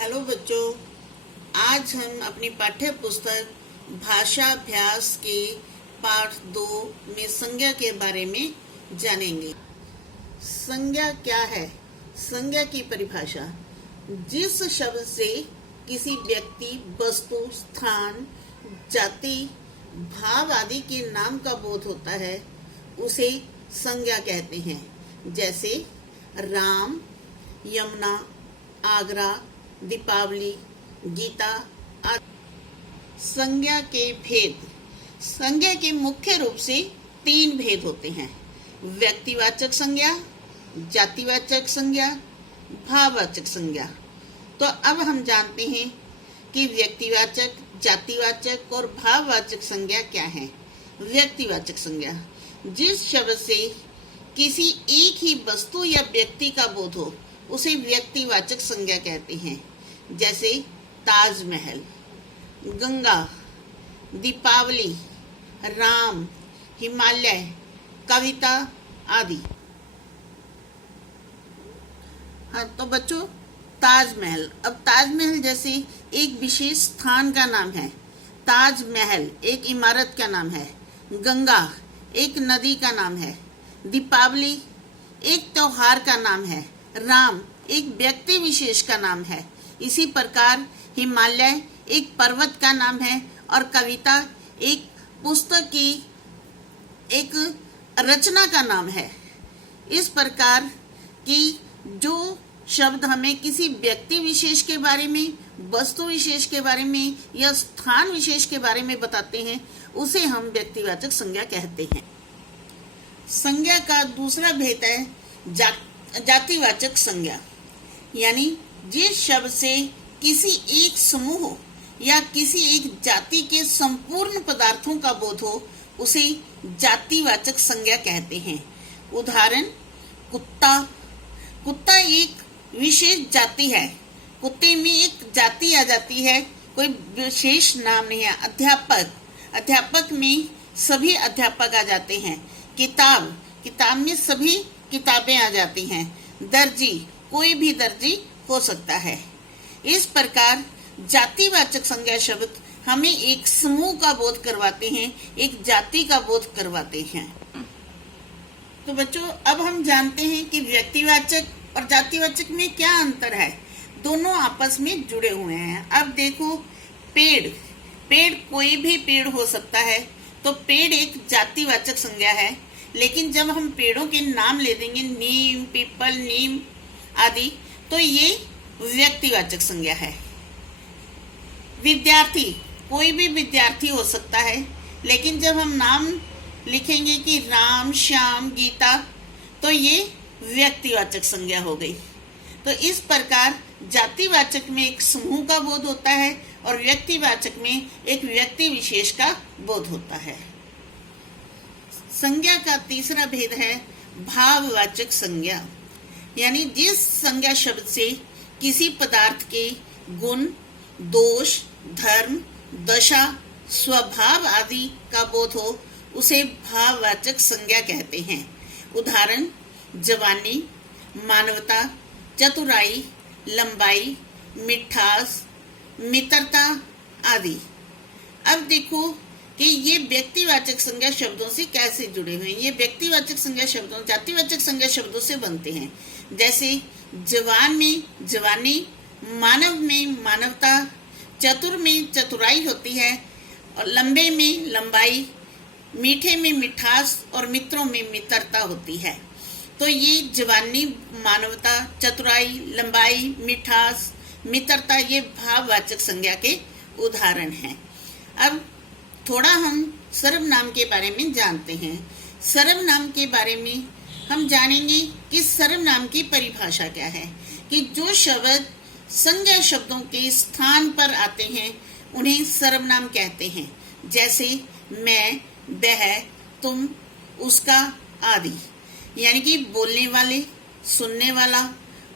Hello बच्चों, आज हम अपनी पाठ्य पुस्तक भाषाभ्यास के पाठ 2 में संज्ञा के बारे में जानेंगे। संज्ञा क्या है? संज्ञा की परिभाषा: जिस शब्द से किसी व्यक्ति, वस्तु, स्थान, जाति, भाव आदि के नाम का बोध होता है उसे संज्ञा कहते हैं। जैसे राम, यमुना, आगरा, दीपावली, गीता आदि। संज्ञा के भेद: संज्ञा के मुख्य रूप से 3 भेद होते हैं: व्यक्तिवाचक संज्ञा, जातिवाचक संज्ञा, भाववाचक संज्ञा। तो अब हम जानते हैं कि व्यक्तिवाचक, जातिवाचक और भाववाचक संज्ञा क्या है। व्यक्तिवाचक संज्ञा: जिस शब्द से किसी एक ही वस्तु या व्यक्ति का बोध हो उसे व्यक्तिवाचक संज्ञा कहते हैं। जैसे ताजमहल, गंगा, दीपावली, राम, हिमालय, कविता आदि। हाँ, तो बच्चों, ताजमहल। अब ताजमहल जैसे एक विशेष स्थान का नाम है, ताजमहल एक इमारत का नाम है, गंगा एक नदी का नाम है, दीपावली एक त्योहार का नाम है, राम एक व्यक्ति विशेष का नाम है। इसी प्रकार हिमालय एक पर्वत का नाम है और कविता एक पुस्तक की एक रचना का नाम है। इस प्रकार की जो शब्द हमें किसी व्यक्ति विशेष के बारे में, वस्तु विशेष के बारे में या स्थान विशेष के बारे में बताते हैं उसे हम व्यक्तिवाचक संज्ञा कहते हैं। संज्ञा का दूसरा भेद है जातिवाचक संज्ञा, यानी जिस शब्द से किसी एक समूह या किसी एक जाति के संपूर्ण पदार्थों का बोध हो उसे जातिवाचक संज्ञा कहते हैं। उदाहरण: कुत्ता। कुत्ता एक विशेष जाति है, कुत्ते में एक जाति आ जाती है, कोई विशेष नाम नहीं है। अध्यापक, अध्यापक में सभी अध्यापक आ जाते हैं। किताब, किताब में सभी किताबें आ जाती हैं। दर्जी, कोई भी दर्जी हो सकता है। इस प्रकार जातिवाचक संज्ञा शब्द हमें एक समूह का बोध करवाते हैं, एक जाति का बोध करवाते हैं। तो बच्चों, अब हम जानते हैं कि व्यक्तिवाचक और जातिवाचक में क्या अंतर है। दोनों आपस में जुड़े हुए हैं। अब देखो, पेड़, पेड़ कोई भी पेड़ हो सकता है, तो पेड़ एक जातिवाचक संज्ञा है। लेकिन जब हम पेड़ों के नाम ले देंगे, नीम, पीपल, नीम आदि, तो ये व्यक्तिवाचक संज्ञा है। विद्यार्थी, कोई भी विद्यार्थी हो सकता है, लेकिन जब हम नाम लिखेंगे कि राम, श्याम, गीता, तो ये व्यक्तिवाचक संज्ञा हो गई। तो इस प्रकार जातिवाचक में एक समूह का बोध होता है और व्यक्तिवाचक में एक व्यक्ति विशेष का बोध होता है। संज्ञा का तीसरा भेद है भाववाचक संज्ञा, यानी जिस संज्ञा शब्द से किसी पदार्थ के गुण, दोष, धर्म, दशा, स्वभाव आदि का बोध हो उसे भाववाचक संज्ञा कहते हैं। उदाहरण: जवानी, मानवता, चतुराई, लंबाई, मिठास, मित्रता आदि। अब देखो कि ये व्यक्तिवाचक संज्ञा शब्दों से कैसे जुड़े हुए हैं। ये व्यक्तिवाचक संज्ञा शब्दों, जातिवाचक संज्ञा शब्दों से बनते हैं। जैसे जवान में जवानी, मानव में मानवता, चतुर में चतुराई होती है और लंबे में लंबाई, मीठे में मिठास और मित्रों में मित्रता होती है। तो ये जवानी, मानवता, चतुराई, लंबाई, मिठास, मित्रता ये भाववाचक संज्ञा के उदाहरण हैं। अब थोड़ा हम सर्वनाम के बारे में जानते हैं। सर्वनाम के बारे में हम जानेंगे कि सर्वनाम की परिभाषा क्या है, कि जो शब्द संज्ञा शब्दों के स्थान पर आते हैं उन्हें सर्वनाम कहते हैं। जैसे मैं, वह, तुम, उसका आदि, यानी कि बोलने वाले, सुनने वाला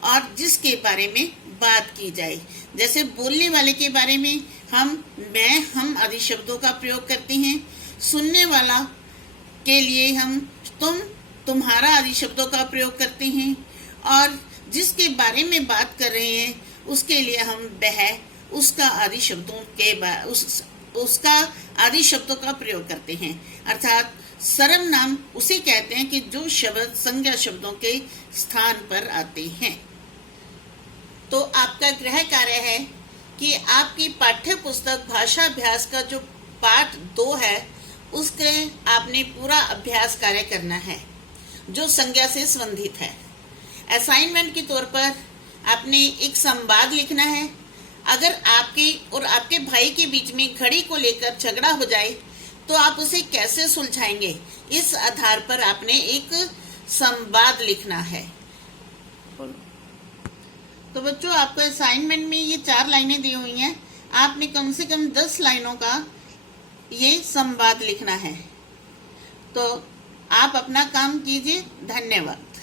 और जिसके बारे में बात की जाए। जैसे बोलने वाले के बारे में हम मैं, हम आदि शब्दों का प्रयोग करते हैं। सुनने वाला के लिए हम तुम, तुम्हारा आदि शब्दों का प्रयोग करते हैं। और जिसके बारे में बात कर रहे हैं उसके लिए हम वह उसका आदि शब्दों के उसका आदि शब्दों का प्रयोग करते हैं। अर्थात सर्वनाम उसे कहते हैं कि जो शब्द संज्ञा शब्दों के स्थान पर आते हैं। तो आपका गृह कार्य है कि आपकी पाठ्य पुस्तक भाषा अभ्यास का जो पाठ 2 है उसके आपने पूरा अभ्यास कार्य करना है जो संज्ञा से संबंधित है। असाइनमेंट के तौर पर आपने एक संवाद लिखना है। अगर आपके और आपके भाई के बीच में घड़ी को लेकर झगड़ा हो जाए तो आप उसे कैसे सुलझाएंगे, इस आधार पर आपने एक संवाद लिखना है। तो बच्चों, आपको असाइनमेंट में ये 4 लाइनें दी हुई हैं। आपने कम से कम 10 लाइनों का ये संवाद लिखना है। तो आप अपना काम कीजिए। धन्यवाद।